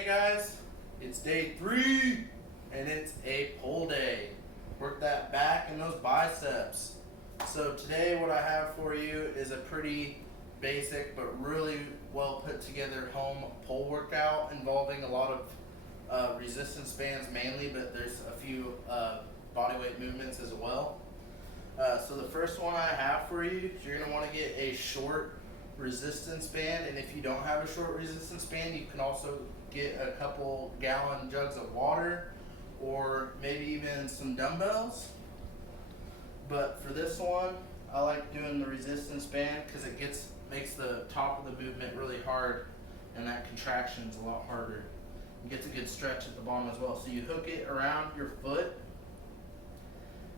Hey guys, it's day 3 and it's a pull day. Work that back and those biceps. So today what I have for you is a pretty basic but really well put together home pull workout involving a lot of resistance bands mainly, but there's a few bodyweight movements as well. So the first one I have for you, you're going to want to get a short resistance band, and if you don't have a short resistance band, you can also get a couple gallon jugs of water or maybe even some dumbbells. But for this one, I like doing the resistance band because it makes the top of the movement really hard, and that contraction is a lot harder. It gets a good stretch at the bottom as well. So you hook it around your foot,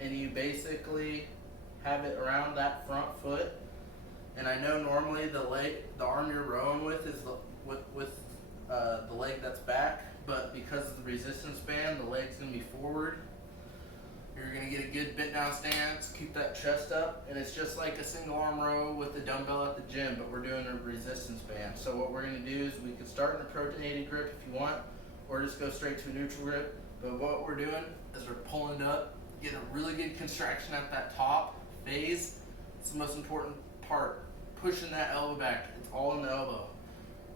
and you basically have it around that front foot. And I know normally the arm you're rowing with is the leg that's back, but because of the resistance band, the leg's gonna be forward. You're gonna get a good bent down stance, keep that chest up, and it's just like a single arm row with the dumbbell at the gym, but we're doing a resistance band. So what we're gonna do is we can start in a protonated grip if you want, or just go straight to a neutral grip. But what we're doing is we're pulling up, get a really good contraction at that top phase. It's the most important part. Pushing that elbow back, it's all in the elbow.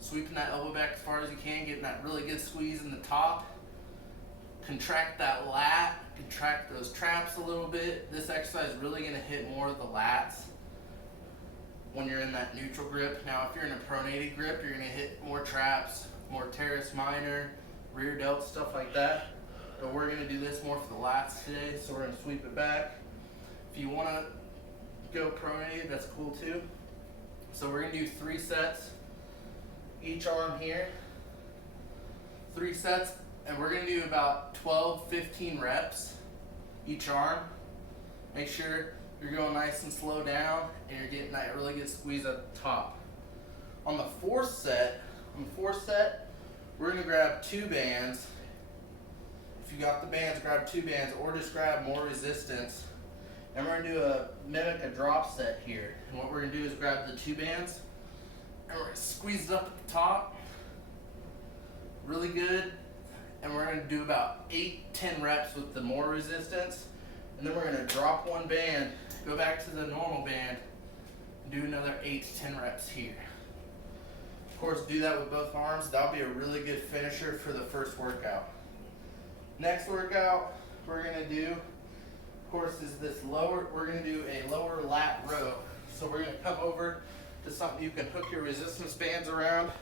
Sweeping that elbow back as far as you can, getting that really good squeeze in the top. Contract that lat, contract those traps a little bit. This exercise is really gonna hit more of the lats when you're in that neutral grip. Now, if you're in a pronated grip, you're gonna hit more traps, more teres minor, rear delt, stuff like that. But we're gonna do this more for the lats today, so we're gonna sweep it back. If you wanna go pronated, that's cool too. So we're gonna do 3 sets, each arm here, 3 sets, and we're gonna do about 12-15 reps each arm. Make sure you're going nice and slow down and you're getting that really good squeeze at the top. On the fourth set, we're gonna grab 2 bands. If you got the bands, grab 2 bands, or just grab more resistance. And we're gonna mimic a drop set here. And what we're gonna do is grab the 2 bands, and we're gonna squeeze it up at the top, really good. And we're gonna do about 8-10 reps with the more resistance. And then we're gonna drop 1 band, go back to the normal band, and do another 8-10 reps here. Of course, do that with both arms. That'll be a really good finisher for the first workout. Next workout we're gonna do, of course, is this lower. We're gonna do a lower lat row. So we're gonna come over to something you can hook your resistance bands around.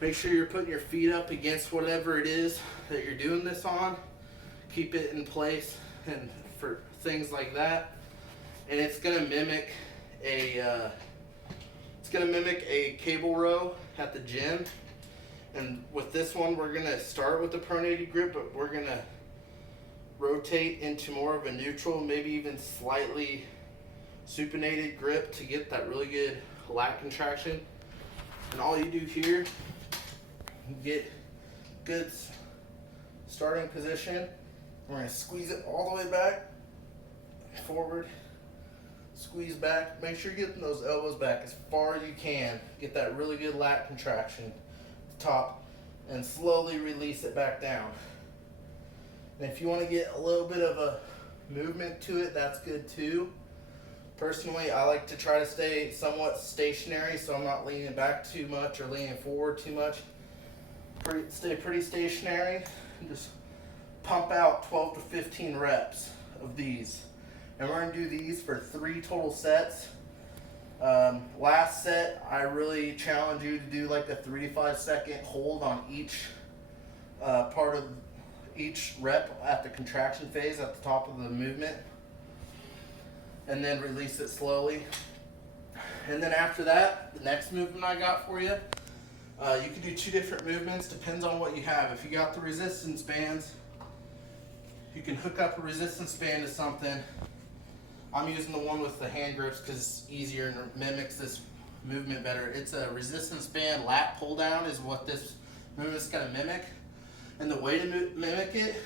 Make sure you're putting your feet up against whatever it is that you're doing this on. Keep it in place and for things like that. And it's gonna mimic a cable row at the gym. And with this one, we're gonna start with the pronated grip, but we're gonna rotate into more of a neutral, maybe even slightly supinated grip to get that really good lat contraction. And all you do here, get good starting position. We're gonna squeeze it all the way back, forward, squeeze back. Make sure you're getting those elbows back as far as you can. Get that really good lat contraction at the top, and slowly release it back down. And if you want to get a little bit of a movement to it, that's good too. Personally, I like to try to stay somewhat stationary, so I'm not leaning back too much or leaning forward too much. Stay pretty stationary and just pump out 12 to 15 reps of these. And we're going to do these for 3 total sets. Last set, I really challenge you to do like a 3 to 5 second hold on each part of each rep at the contraction phase at the top of the movement, and then release it slowly. And then after that, the next movement I got for you, you can do 2 different movements, depends on what you have. If you got the resistance bands, you can hook up a resistance band to something. I'm using the one with the hand grips because it's easier and mimics this movement better. It's a resistance band lat pull down is what this movement is going to mimic. And the way to mimic it,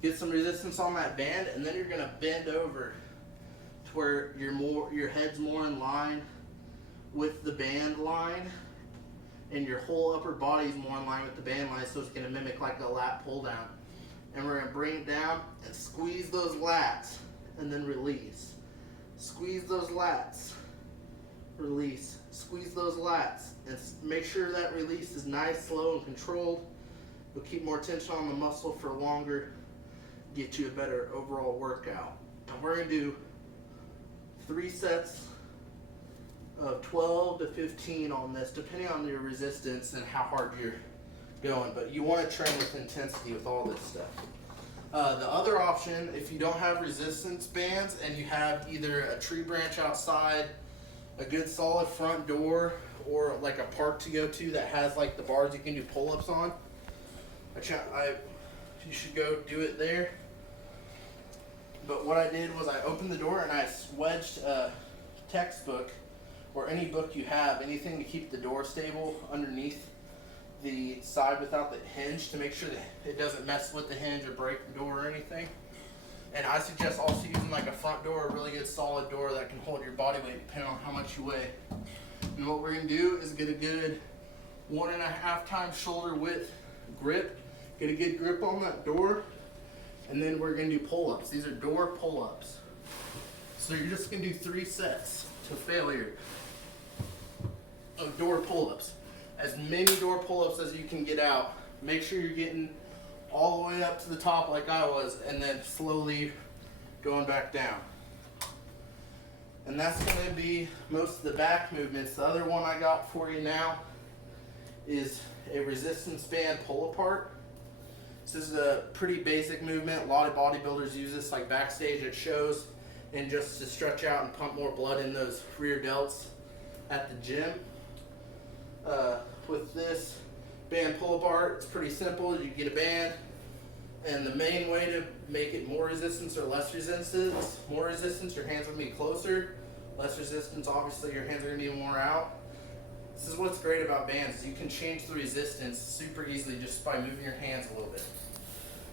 get some resistance on that band, and then you're going to bend over to where your head's more in line with the band line, and your whole upper body is more in line with the band line, so it's going to mimic like a lat pull down. And we're going to bring it down and squeeze those lats and then release. Squeeze those lats, release. Squeeze those lats, and make sure that release is nice, slow, and controlled. You'll keep more tension on the muscle for longer, get you a better overall workout. And we're going to do 3 sets of 12 to 15 on this, depending on your resistance and how hard you're going. But you want to train with intensity with all this stuff. The other option, if you don't have resistance bands and you have either a tree branch outside, a good solid front door, or like a park to go to that has like the bars you can do pull-ups on, you should go do it there. But what I did was I opened the door and I wedged a textbook or any book you have, anything to keep the door stable underneath the side without the hinge, to make sure that it doesn't mess with the hinge or break the door or anything. And I suggest also using like a front door, a really good solid door that can hold your body weight depending on how much you weigh. And what we're gonna do is get a good 1.5 times shoulder width grip, get a good grip on that door, and then we're gonna do pull-ups. These are door pull-ups. So you're just gonna do 3 sets to failure of door pull-ups. As many door pull-ups as you can get out. Make sure you're getting all the way up to the top like I was, and then slowly going back down. And that's going to be most of the back movements. The other one I got for you now is a resistance band pull apart. This is a pretty basic movement. A lot of bodybuilders use this like backstage at shows and just to stretch out and pump more blood in those rear delts at the gym. With this band pull apart, it's pretty simple. You get a band, and the main way to make it more resistance or less resistance, more resistance, your hands are going to be closer. Less resistance, obviously your hands are going to be more out. This is what's great about bands. You can change the resistance super easily just by moving your hands a little bit.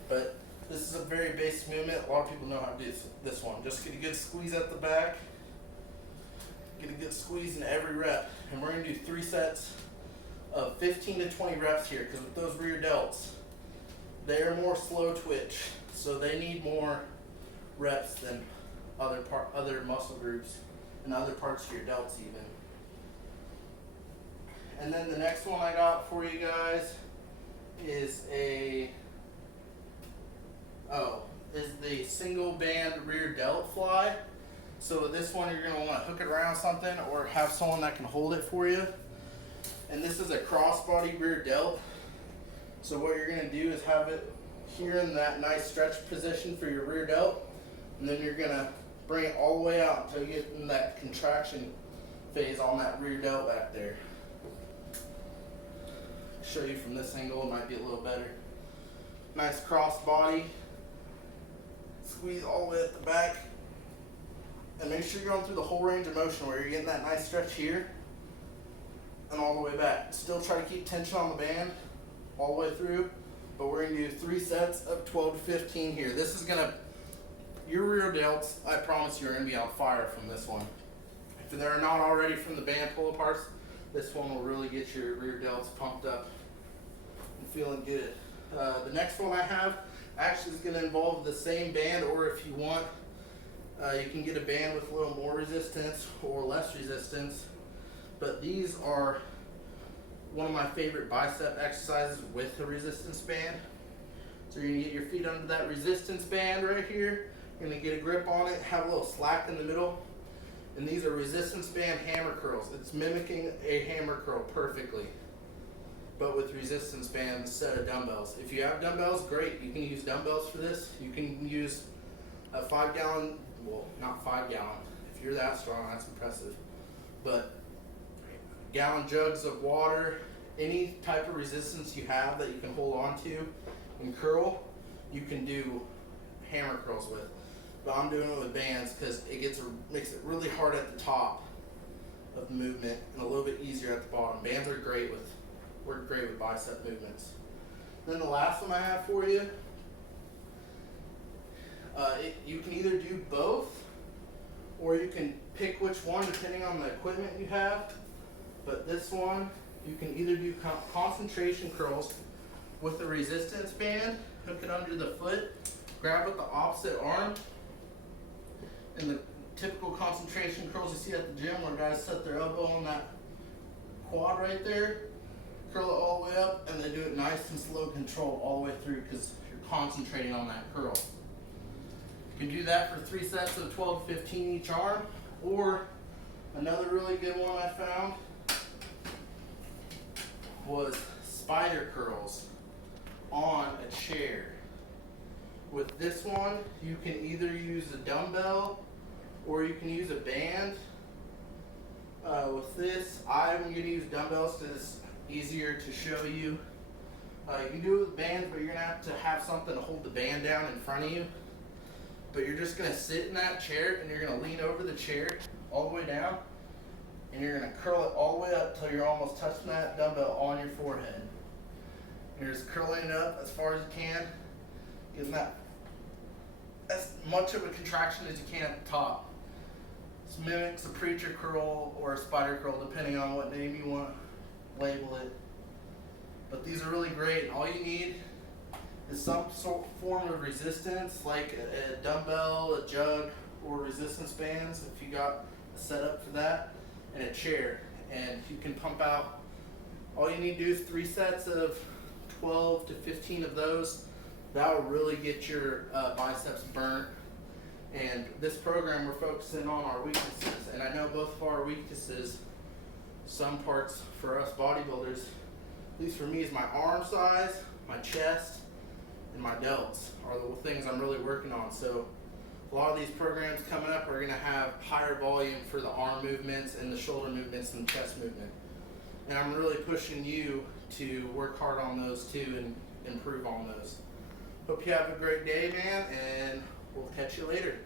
But this is a very basic movement. A lot of people know how to do this one. Just get a good squeeze at the back. Get a good squeeze in every rep. And we're going to do 3 sets of 15 to 20 reps here, because with those rear delts, they're more slow twitch, so they need more reps than other muscle groups and other parts of your delts even. And then the next one I got for you guys is the single band rear delt fly. So with this one, you're going to want to hook it around something or have someone that can hold it for you. And this is a crossbody rear delt. So what you're going to do is have it here in that nice stretch position for your rear delt. And then you're going to bring it all the way out until you get in that contraction phase on that rear delt back there. Show you from this angle, it might be a little better. Nice crossbody. Squeeze all the way at the back. And make sure you're going through the whole range of motion where you're getting that nice stretch here and all the way back. Still try to keep tension on the band all the way through, but we're going to do 3 sets of 12 to 15 here. This is going to, your rear delts, I promise you're going to be on fire from this one. If they're not already from the band pull aparts, this one will really get your rear delts pumped up and feeling good. The next one I have actually is going to involve the same band, or if you want, you can get a band with a little more resistance or less resistance. But these are one of my favorite bicep exercises with a resistance band. So you're going to get your feet under that resistance band right here. You're going to get a grip on it, have a little slack in the middle. And these are resistance band hammer curls. It's mimicking a hammer curl perfectly, but with resistance band instead of dumbbells. If you have dumbbells, great. You can use dumbbells for this. You can use a 5 gallon, well, not 5 gallon. If you're that strong, that's impressive. But gallon jugs of water, any type of resistance you have that you can hold on to and curl, you can do hammer curls with. But I'm doing it with bands because it makes it really hard at the top of the movement and a little bit easier at the bottom. Bands are work great with bicep movements. Then the last one I have for you, you can either do both, or you can pick which one depending on the equipment you have. But this one you can either do concentration curls with the resistance band, hook it under the foot, grab with the opposite arm, and the typical concentration curls you see at the gym where guys set their elbow on that quad right there, curl it all the way up, and they do it nice and slow control all the way through because you're concentrating on that curl. You can do that for 3 sets of 12 to 15 each arm, or another really good one I found was spider curls on a chair. With this one, you can either use a dumbbell or you can use a band. With this, I'm going to use dumbbells because it's easier to show you. You can do it with bands, but you're going to have something to hold the band down in front of you. But you're just going to sit in that chair and you're going to lean over the chair all the way down, and you're going to curl it all the way up till you're almost touching that dumbbell on your forehead. And you're just curling it up as far as you can, getting that as much of a contraction as you can at the top. This mimics a preacher curl or a spider curl, depending on what name you want to label it. But these are really great, and all you need is some form of resistance, like a dumbbell, a jug, or resistance bands if you got a setup for that, and a chair. And you can pump out, all you need to do is 3 sets of 12 to 15 of those. That will really get your biceps burnt. And this program, we're focusing on our weaknesses, and I know both of our weaknesses, some parts for us bodybuilders, at least for me, is my arm size, my chest, and my delts are the things I'm really working on. So a lot of these programs coming up are going to have higher volume for the arm movements and the shoulder movements and chest movement. And I'm really pushing you to work hard on those too and improve on those. Hope you have a great day, man, and we'll catch you later.